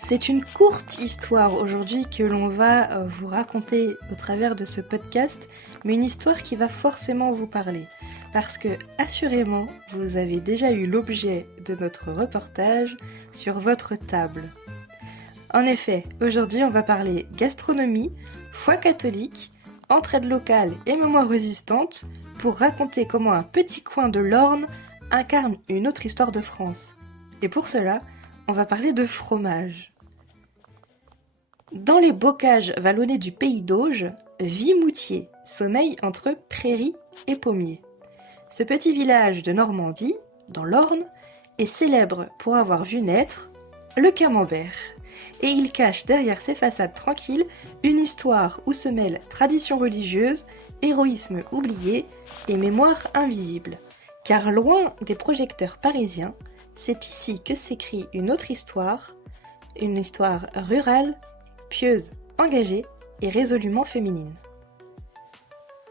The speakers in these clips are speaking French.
C'est une courte histoire aujourd'hui que l'on va vous raconter au travers de ce podcast, mais une histoire qui va forcément vous parler. Parce que, assurément, vous avez déjà eu l'objet de notre reportage sur votre table. En effet, aujourd'hui on va parler gastronomie, foi catholique, entraide locale et mémoire résistante pour raconter comment un petit coin de l'Orne incarne une autre histoire de France. Et pour cela, on va parler de fromage. Dans les bocages vallonnés du pays d'Auge, vit Moutier, sommeille entre prairies et pommiers. Ce petit village de Normandie, dans l'Orne, est célèbre pour avoir vu naître le camembert. Et il cache derrière ses façades tranquilles une histoire où se mêlent tradition religieuse, héroïsme oublié et mémoire invisible. Car loin des projecteurs parisiens, c'est ici que s'écrit une autre histoire, une histoire rurale, pieuse, engagée et résolument féminine.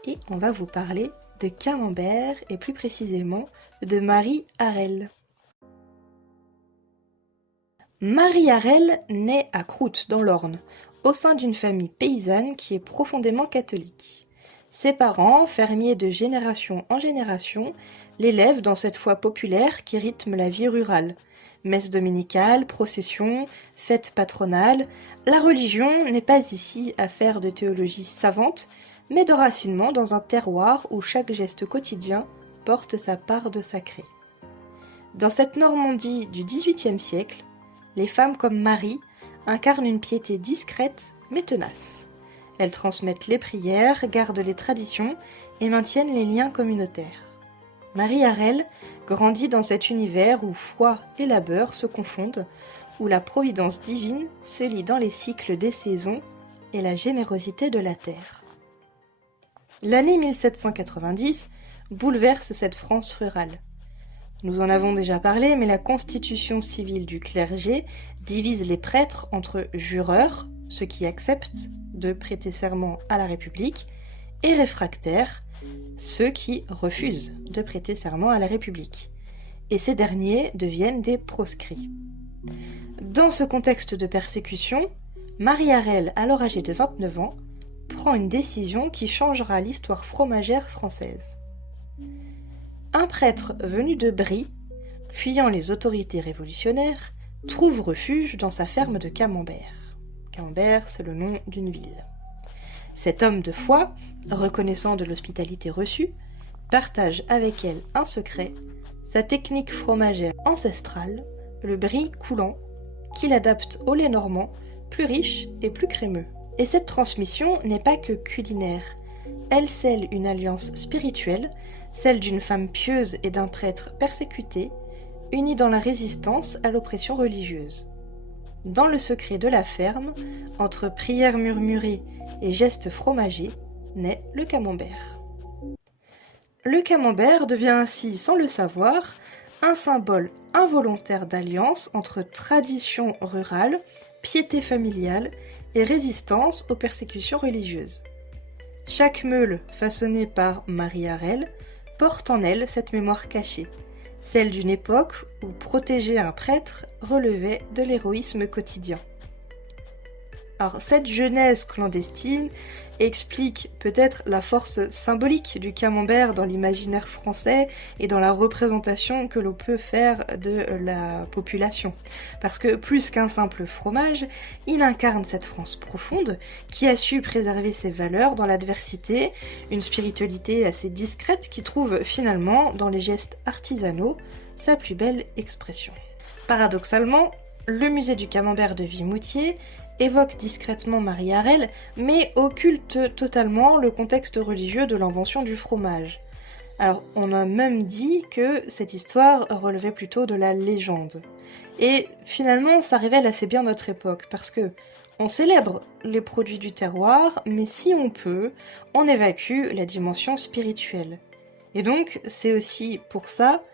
Et on va vous parler de camembert et plus précisément de Marie Harel. Marie Harel naît à Croûte dans l'Orne, au sein d'une famille paysanne qui est profondément catholique. Ses parents, fermiers de génération en génération, l'élèvent dans cette foi populaire qui rythme la vie rurale. Messe dominicale, procession, fête patronale, la religion n'est pas ici affaire de théologie savante, mais d'enracinement dans un terroir où chaque geste quotidien porte sa part de sacré. Dans cette Normandie du XVIIIe siècle, les femmes comme Marie incarnent une piété discrète mais tenace. Elles transmettent les prières, gardent les traditions et maintiennent les liens communautaires. Marie Harel grandit dans cet univers où foi et labeur se confondent, où la providence divine se lie dans les cycles des saisons et la générosité de la terre. L'année 1790 bouleverse cette France rurale. Nous en avons déjà parlé, mais la constitution civile du clergé divise les prêtres entre jureurs, ceux qui acceptent de prêter serment à la République, et réfractaires, ceux qui refusent de prêter serment à la République. Et ces derniers deviennent des proscrits. Dans ce contexte de persécution, Marie Harel, alors âgée de 29 ans, prend une décision qui changera l'histoire fromagère française. Un prêtre venu de Brie, fuyant les autorités révolutionnaires, trouve refuge dans sa ferme de Camembert. Camembert, c'est le nom d'une ville. Cet homme de foi, reconnaissant de l'hospitalité reçue, partage avec elle un secret, sa technique fromagère ancestrale, le brie coulant, qu'il adapte au lait normand, plus riche et plus crémeux. Et cette transmission n'est pas que culinaire. Elle scelle une alliance spirituelle, celle d'une femme pieuse et d'un prêtre persécuté, unis dans la résistance à l'oppression religieuse. Dans le secret de la ferme, entre prières murmurées et gestes fromagés, naît le camembert. Le camembert devient ainsi, sans le savoir, un symbole involontaire d'alliance entre tradition rurale, piété familiale et résistance aux persécutions religieuses. Chaque meule façonnée par Marie Harel porte en elle cette mémoire cachée, celle d'une époque où protéger un prêtre relevait de l'héroïsme quotidien. Alors, cette genèse clandestine explique peut-être la force symbolique du camembert dans l'imaginaire français et dans la représentation que l'on peut faire de la population. Parce que plus qu'un simple fromage, il incarne cette France profonde qui a su préserver ses valeurs dans l'adversité, une spiritualité assez discrète qui trouve finalement dans les gestes artisanaux sa plus belle expression. Paradoxalement, le musée du camembert de Vimoutier évoque discrètement Marie Harel, mais occulte totalement le contexte religieux de l'invention du fromage. Alors, on a même dit que cette histoire relevait plutôt de la légende. Et finalement, ça révèle assez bien notre époque, parce que on célèbre les produits du terroir, mais si on peut, on évacue la dimension spirituelle. Et donc, c'est aussi pour ça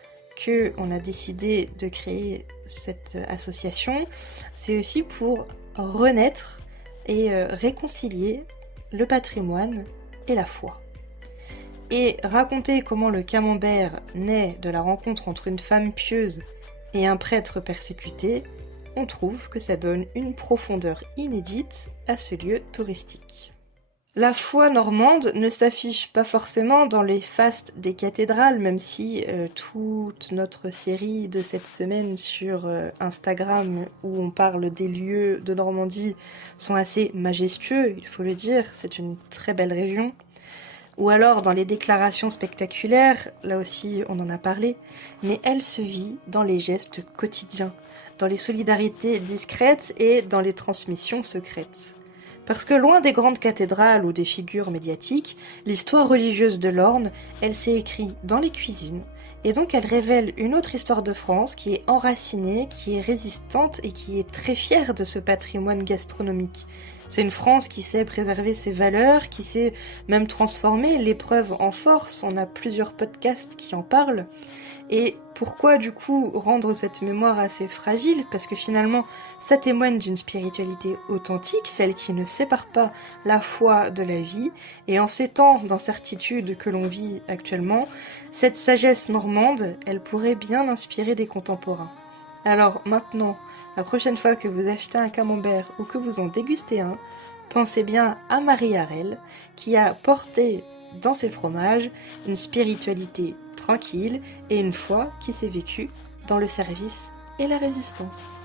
qu'on a décidé de créer cette association. C'est aussi pour renaître et réconcilier le patrimoine et la foi. Et raconter comment le camembert naît de la rencontre entre une femme pieuse et un prêtre persécuté, on trouve que ça donne une profondeur inédite à ce lieu touristique. La foi normande ne s'affiche pas forcément dans les fastes des cathédrales, même si toute notre série de cette semaine sur Instagram, où on parle des lieux de Normandie, sont assez majestueux, il faut le dire, c'est une très belle région. Ou alors dans les déclarations spectaculaires, là aussi on en a parlé, mais elle se vit dans les gestes quotidiens, dans les solidarités discrètes et dans les transmissions secrètes. Parce que loin des grandes cathédrales ou des figures médiatiques, l'histoire religieuse de l'Orne, elle s'est écrite dans les cuisines, et donc elle révèle une autre histoire de France qui est enracinée, qui est résistante et qui est très fière de ce patrimoine gastronomique. C'est une France qui sait préserver ses valeurs, qui sait même transformer l'épreuve en force, on a plusieurs podcasts qui en parlent. Et pourquoi du coup rendre cette mémoire assez fragile? Parce que finalement, ça témoigne d'une spiritualité authentique, celle qui ne sépare pas la foi de la vie, et en ces temps d'incertitude que l'on vit actuellement, cette sagesse normande, elle pourrait bien inspirer des contemporains. Alors maintenant, la prochaine fois que vous achetez un camembert ou que vous en dégustez un, pensez bien à Marie Harel, qui a porté dans ses fromages une spiritualité tranquille et une foi qui s'est vécue dans le service et la résistance.